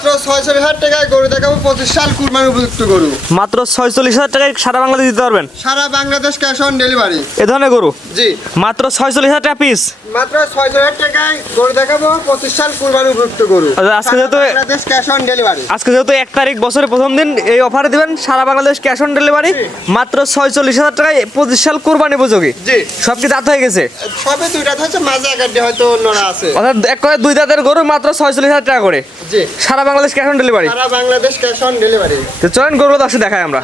মাত্র 46,000 টাকায় গরু দেখাবো, 25 সাল কুরবানি উপযুক্ত গরু। মাত্র 46,000 টাকায় সারা বাংলাদেশ দিতে পারবেন? সারা বাংলাদেশ ক্যাশ অন ডেলিভারি। এ ধরনের গরু জি, মাত্র 46,000 টাকা পিস। মাত্র 46,000 টাকায় গরু দেখাবো, 25 সাল কুরবানি উপযুক্ত গরু। আচ্ছা, আজকে সারা যেহেতু বাংলাদেশ ক্যাশ অন ডেলিভারি। আজকে যেহেতু 1 তারিখ বছরের প্রথম দিন, এই অফারে দিবেন সারা বাংলাদেশ ক্যাশ অন ডেলিভারি মাত্র 46,000 টাকায় 25 সাল কুরবানি উপযোগী। জি, সব কি দাঁত হয়ে গেছে? সবে দুইটা হচ্ছে, মাঝে একটা হয়তো অন্যরা আছে। অর্থাৎ এক করে 2 দাঁতের গরু মাত্র 46,000 টাকা করে জি, সারা বাংলাদেশ ক্যাশ অন ডেলিভারি। সারা বাংলাদেশ ক্যাশ অন ডেলিভারি। তো চলেন গরু দর্শক দেখাই আমরা।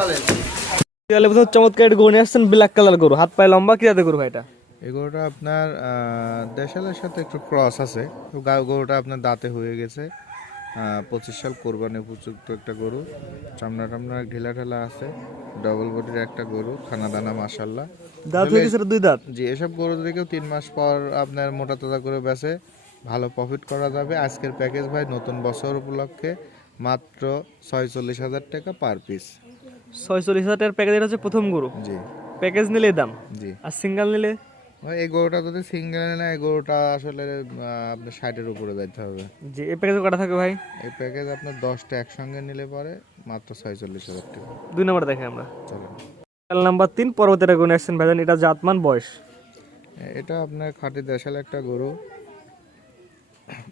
চমৎকার একটা গরু নিয়ে আসছেন, ব্ল্যাক কালার গরু, হাত পায়ে লম্বা, কি জাতের গরু ভাই এটা? এই গরুটা আপনার দেশালের সাথে একটু ক্রস আছে, তো গরুটা আপনার দাঁতে হয়ে গেছে। 25 সাল কোরবানি উপযুক্ত একটা গরু, চামড়া টামড়া ঢিলা ঢালা আছে, ডবল বডির একটা গরু, খানা দানা মাশাল্লাহ। দাঁত হয়ে গেছে 2 দাঁত। জি, এসব গরু থেকেও 3 মাস পর আপনার মোটা তাজা করে বেচে ভালো প্রফিট করা যাবে। আজকের প্যাকেজ ভাই নতুন বছর উপলক্ষে মাত্র 46,000 টাকা পার পিস। 46,000 টাকার প্যাকেজ, এটা হচ্ছে প্রথম গরু। জি প্যাকেজ নিলে দাম, জি, আর সিঙ্গেল নিলে ভাই এই গরুটা যদি সিঙ্গেল না, এই গরুটা আসলে আপনার 60-এর উপরে যাইতে হবে। যে এই প্যাকেজে কটা থাকে ভাই? এই প্যাকেজ আপনার 10টা একসঙ্গে নিলে পরে মাত্র 46,000 টাকা। 2 নম্বর দেখে আমরা। চলেন, নাম্বার 3 পরবর্তীটা গরু আসছেন ভাইজান, এটা জাতমান বয়স? এটা আপনার খাঁটি দেশাল একটা গরু,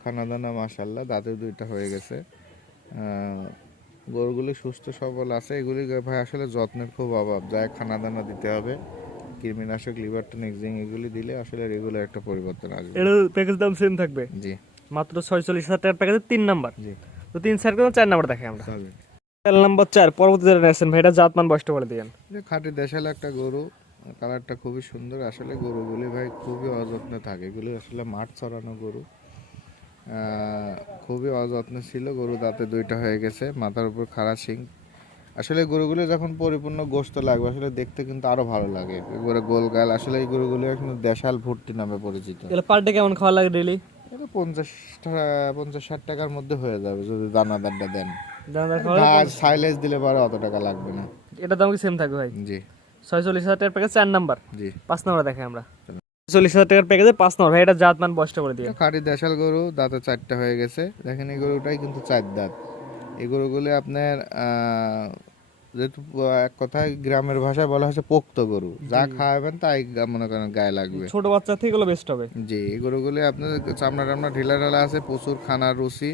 খানা দানা মাশাল্লাহ, দাঁতে 2টা হয়ে গেছে। গরুগুলি সুস্থ সবল আছে। এগুলি ভাই আসলে যত্নের খুব অভাব, যায় খানা দানা দিতে হবে, কৃমিনাশক, লিভারটন, এক্সিং এগুলি দিলে আসলে রেগুলার একটা পরিবর্তন আসবে। এর প্যাকেজ দাম সেম থাকবে জি মাত্র 46,000 টাকার প্যাকেজে 3 নাম্বার। জি, তো 3 সাইড করে 4 নাম্বার দেখে আমরা। চলেন। নাম্বার 4 পরবর্তী যেটা আসছেন ভাই, এটা জাতমান বয়সটা বলে দিবেন। যে খাঁটি দেশাল একটা গরু, কালারটা খুবই সুন্দর। আসলে গরুগুলি ভাই খুবই অযত্নে থাকে, এগুলি আসলে মাঠ চড়ানো গরু, খুবই অযত্নে ছিল। গরু দাঁতে 2টা হয়ে গেছে, মাথার উপর খাড়া শিং। আসলে গরুগুলি যখন পরিপূর্ণ গোশত লাগবে আসলে দেখতে কিন্তু আরো ভালো লাগে, এগুলো গোলগাল। আসলে এই গরুগুলি এখন দেশাল ভুট্টি নামে পরিচিত। তাহলে পার ডে কেমন খাওয়া লাগে ডেইলি? এটা 50-60 টাকার মধ্যে হয়ে যাবে যদি দানাদারটা দেন। দানাদার খাওয়া ঘাস সাইলেজ দিলে পরে অত টাকা লাগবে না। এটা দাম কি সেম থাকবে ভাই? জি 46,000 টাকার প্যাকেজ 4 নাম্বার। জি, 5 নাম্বার দেখে আমরা। 46,000 টাকার প্যাকেজে 5 নাম্বার ভাই, এটা জাতমান বয়সটা বলে দিবেন। এটা খাঁটি দেশাল গরু, দাঁতে 4টা হয়ে গেছে। দেখেন এই গরুটাই কিন্তু 4 দাঁত। এই গরুগুলি আপনার যেহেতু এক কথায় গ্রামের ভাষায় বলা হচ্ছে পোক্ত গরু, যা খাওয়াবেন তাই মনে করেন গায়ে লাগবে। ছোট বাচ্চা থেকে এগুলো বেস্ট হবে। জি, এই গরুগুলি আপনার চামড়া টামড়া ঢিলা ঢালা আছে, প্রচুর খানার রুচি।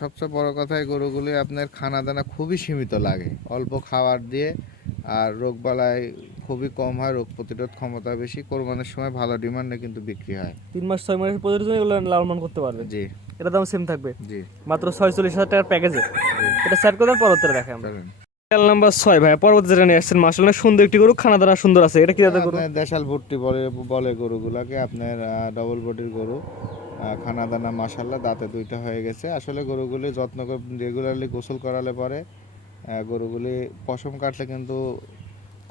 সবচেয়ে বড় কথা এই গরুগুলি আপনার খানা দানা খুবই সীমিত লাগে, অল্প খাবার দিয়ে, আর রোগ বালাই খুবই কম হয়, রোগ প্রতিরোধ ক্ষমতা বেশি, কোরবানির সময় ভালো ডিমান্ডে কিন্তু বিক্রি হয়। 3 মাস 6 মাস পর্যন্ত এগুলো লালন করতে পারবে। জি এটা দাম সেম থাকবে জি, মাত্র 46,000 টাকার প্যাকেজে। এটা সেট করে পরবর্তীটা দেখে আমরা। চলেন। নাম্বার 6 ভাই পরবর্তী যেটা নিয়ে আসছেন, মাশাআল্লাহ সুন্দর একটি গরু, খানা দানা সুন্দর আছে, এটা কি জাতের গরু? আপনার দেশাল ভুট্টি বলে বলে গরুগুলাকে, আপনার ডবল বডির গরু, খানা দানা মাশাল্লাহ, দাঁতে 2টা হয়ে গেছে। আসলে গরুগুলি যত্ন করে রেগুলারলি গোসল করালে পরে গরুগুলি পশম কাটলে কিন্তু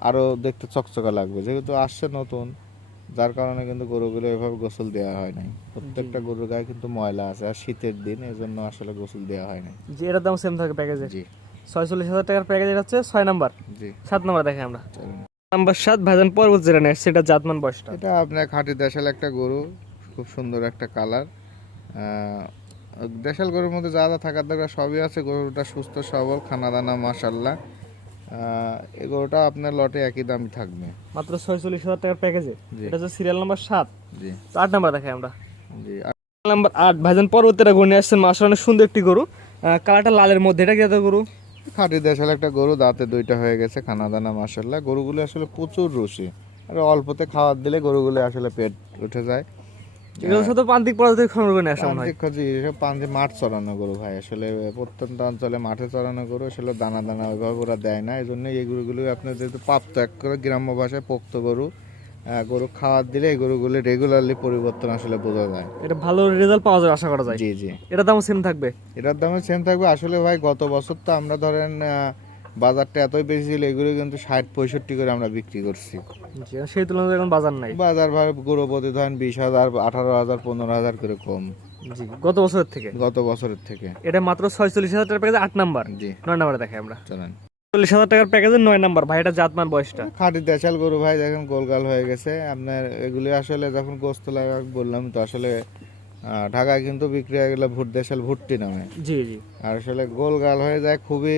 আরো দেখতে চকচকা লাগবে, যেহেতু আসছে নতুন, যার কারণে কিন্তু গরুগুলো এভাবে গোসল দেওয়া হয় নাই। প্রত্যেকটা গরুর গায়ে কিন্তু ময়লা আছে, আর শীতের দিন এই জন্য আসলে গোসল দেওয়া হয় নাই। যে এটার দাম সেম থাকে প্যাকেজে। জি 46,000 টাকার প্যাকেজ, এটা হচ্ছে 6 নাম্বার। জি, 7 নাম্বার দেখে আমরা। চলুন। নাম্বার 7 ভাইজান পরবর্তী যেটা নিয়ে আসছে, এটা জাতমান বয়সটা? এটা আপনার খাঁটি দেশাল একটা গরু, খুব সুন্দর একটা কালার। দেশাল গরুর মধ্যে যা যা থাকার দরকার সবই আছে। গরুটা সুস্থ সবল, খানা দানা মাশাল্লাহ। এই গরুটা আপনার লটে একই দামই থাকবে মাত্র 46,000 টাকার প্যাকেজে। জি। এটা হচ্ছে সিরিয়াল নাম্বার 7। জি 8 নাম্বার দেখে আমরা। জি, নাম্বার 8 ভাইজান পরবর্তীটা গরু নিয়ে আসছেন, মাশাআল্লাহ অনেক সুন্দর একটি গরু, কালারটা লালের মধ্যে, এটা কি জাতের গরু? খাঁটি দেশাল একটা গরু, দাঁতে 2টা হয়ে গেছে, খানা দানা মাশাল্লাহ। গরুগুলো আসলে প্রচুর রুচি, আর অল্পতে খাবার দিলে গরুগুলো আসলে পেট উঠে যায়। এগুলোর সাথে প্রান্তিক পর্যায়ে খনন করে নিয়ে আসা মনে হয়। প্রান্তিক খোঁজি, এসব প্রান্তিক মাঠ চড়ানো গরু ভাই, আসলে প্রত্যন্ত অঞ্চলে মাঠে চড়ানো গরু, আসলে দানা দানা ওইভাবে ওরা দেয় না। এই জন্য এই গরুগুলো আপনার যেহেতু প্রাপ্ত এক করে গ্রাম্য ভাষায় পোক্ত গরু, গরু খাবার দিলে এই গরুগুলো রেগুলারলি পরিবর্তন আসলে বোঝা যায়। এটা ভালো রেজাল্ট পাওয়া যাবে আশা করা যায়। জি জি, এটা দাম সেম থাকবে। এটার দামে সেম থাকবে। আসলে ভাই গত বছর তো আমরা ধরেন বাজারটা এতই বেশি ছিল, এগুলো কিন্তু 60-65 করে আমরা বিক্রি করছি। জি, সেই তুলনায় এখন বাজার নাই। বাজার ভাই গরু প্রতি ধরেন 20,000, 18,000, 15,000 করে কম জি, গত বছরের থেকে। গত বছরের থেকে। এটা মাত্র 46,000 টাকার প্যাকেজে 8 নাম্বার। জি 9 নাম্বার দেখে আমরা। চলেন। 46,000 টাকার প্যাকেজে 9 নাম্বার ভাই, এটা জাতমান বয়সটা? খাঁটি দেশাল গরু ভাই, দেখেন গোলগাল হয়ে গেছে আপনার। এগুলি আসলে যখন গোস্ত লাগা বললাম তো আসলে ঢাকায় কিন্তু বিক্রি হয়ে গেলে দেশাল ভুট্টি নামে। জি জি। আর আসলে গোলগাল হয়ে যায়, খুবই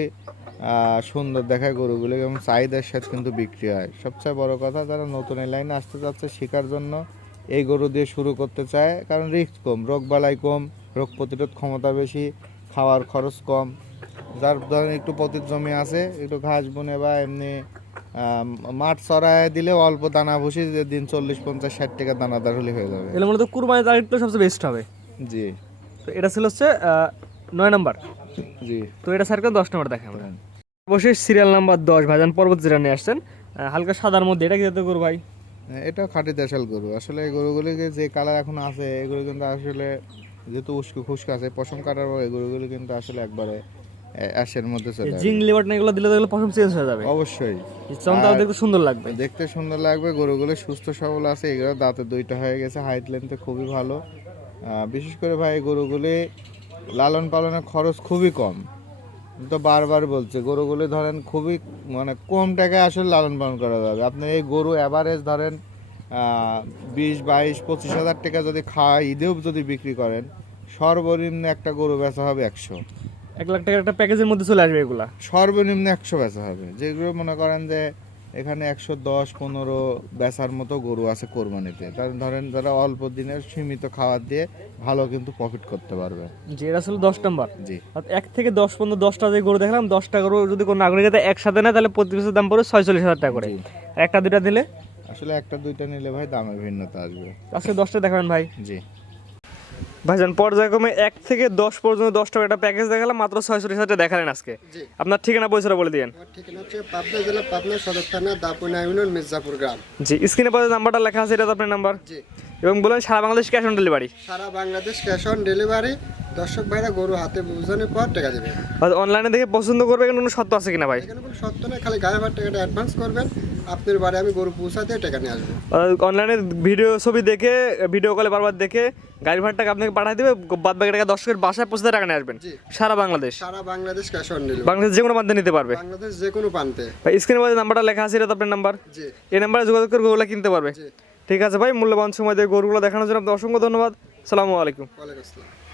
সুন্দর দেখায় গরুগুলো এবং চাহিদার সাথে কিন্তু বিক্রি হয়। সবচেয়ে বড় কথা, যারা নতুন এই লাইনে আসতে যাচ্ছে শেখার জন্য এই গরু দিয়ে শুরু করতে চায়, কারণ রিস্ক কম, রোগ বালাই কম, রোগ প্রতিরোধ ক্ষমতা বেশি, খাওয়ার খরচ কম। যার ধরেন একটু পতিত জমি আছে, একটু ঘাস বনে বা এমনি মাঠ চড়ায় দিলে অল্প দানা ভুসি দিন 40, 50, 60 টাকা দানাদার হলে হয়ে যাবে। এগুলো মূলত কুরবানি টার্গেট সবচেয়ে বেস্ট হবে। জি। তো এটা ছিল হচ্ছে 9 নাম্বার। জি। তো এটা স্যারকে 10 নাম্বার দেখাই আমরা। অবশ্যই সিরিয়াল নাম্বার 10 ভাইজান পর্বত যেটা নিয়ে আসছেন, হালকা সাদার মধ্যে, এটা কি জাতের গরু ভাই? এটা খাঁটি দেশাল গরু। আসলে এই গরুগুলিকে যে কালার এখন আছে, এগুলো কিন্তু আসলে যেহেতু উস্কো খুস্কো আছে, পশম কাটার পর এই গরুগুলি কিন্তু আসলে একবারে অ্যাশের মধ্যে চলে আসবে। জিং লিভার না এগুলো দিলে দেখলে পশম চেঞ্জ হয়ে যাবে। অবশ্যই চমৎকার, দেখতে সুন্দর লাগবে। দেখতে সুন্দর লাগবে। গরুগুলো সুস্থ সবল আছে, এগুলো দাঁতে 2টা হয়ে গেছে, হাইট লেন্থে খুবই ভালো। বিশেষ করে ভাই এই গরুগুলি লালন পালনের খরচ খুবই কম। তো বারবার বলছে গরুগুলি ধরেন খুবই মানে কম টাকায় আসলে লালন পালন করা যাবে। আপনি এই গরু অ্যাভারেজ ধরেন 20, 22, 25 হাজার টাকা যদি খাওয়া ঈদেও যদি বিক্রি করেন, সর্বনিম্ন একটা গরু বেচা হবে 100। 1 লাখ টাকার একটা প্যাকেজের মধ্যে চলে আসবে এগুলা। সর্বনিম্ন 100 বেচা হবে। যেগুলো মনে করেন যে এখানে 110-15 বেচার মতো গরু আছে কোরবানিতে, তার ধরেন যারা অল্প দিনের সীমিত খাবার দিয়ে ভালো কিন্তু প্রফিট করতে পারবে। যে এটা ছিল 10 নাম্বার। জি। 1 থেকে 10 পর্যন্ত 10টা যে গরু দেখলাম, 10টা গরু যদি কোনো নাগরিকতা একসাথে নেয় তাহলে প্রতি পিসের দাম পড়বে 46,000 টাকা করে। জি। একটা দুইটা দিলে আসলে একটা দুইটা নিলে ভাই দামের ভিন্নতা আসবে। আজকে 10টা দেখাবেন ভাই। জি। ভাইজান পর্যায়ক্রমে 1 থেকে 10 পর্যন্ত 10 টাকা একটা প্যাকেজ দেখালাম, মাত্র 46,000 টাকা দেখালেন আজকে। জি। আপনার ঠিকানা পয়সাটা বলে দিয়েন। আমার ঠিকানা হচ্ছে পাবনা জেলা, পাবনা সদর থানা, দাপুনা ইউনিয়ন, মির্জাপুর গ্রাম। জি, স্ক্রিনে পরে নাম্বারটা লেখা আছে, এটা তো আপনার নাম্বার। জি। এবং বলেন সারা বাংলাদেশ ক্যাশ অন ডেলিভারি। সারা বাংলাদেশ ক্যাশ অন ডেলিভারি। দর্শক ভাইরা গরু হাতে বুঝানোর পর টাকা দেবে। অনলাইনে দেখে পছন্দ করবে, এখানে কোনো শর্ত আছে কিনা ভাই? এখানে কোনো শর্ত নেই, খালি গায়ে ভাড়া টাকাটা অ্যাডভান্স করবেন, আপনার বাড়ি আমি গরু পৌঁছাতে টাকা নিয়ে আসবো। অনলাইনে ভিডিও ছবি দেখে, ভিডিও কলে বারবার দেখে গাড়ি ভাড়া টাকা আপনাকে পাঠিয়ে দেবে, বাদ বাকি টাকা দর্শকের বাসায় পৌঁছাতে টাকা নিয়ে আসবেন। জি। সারা বাংলাদেশ। সারা Bangladesh cash on delivery. Bangladesh যে কোনো প্রান্তে নিতে পারবে। বাংলাদেশ যে কোনো প্রান্তে। ভাই স্ক্রিনে পরে নাম্বারটা লেখা আছে, এটা তো আপনার নাম্বার। জি। এই নাম্বারে যোগাযোগ করে গরুগুলো কিনতে পারবে। জি। ঠিক আছে ভাই, মূল্যবান সময় দিয়ে গরুগুলো দেখানোর জন্য আপনাকে অসংখ্য ধন্যবাদ। সালামু আলাইকুম। ওয়ালাইকুম আসসালাম।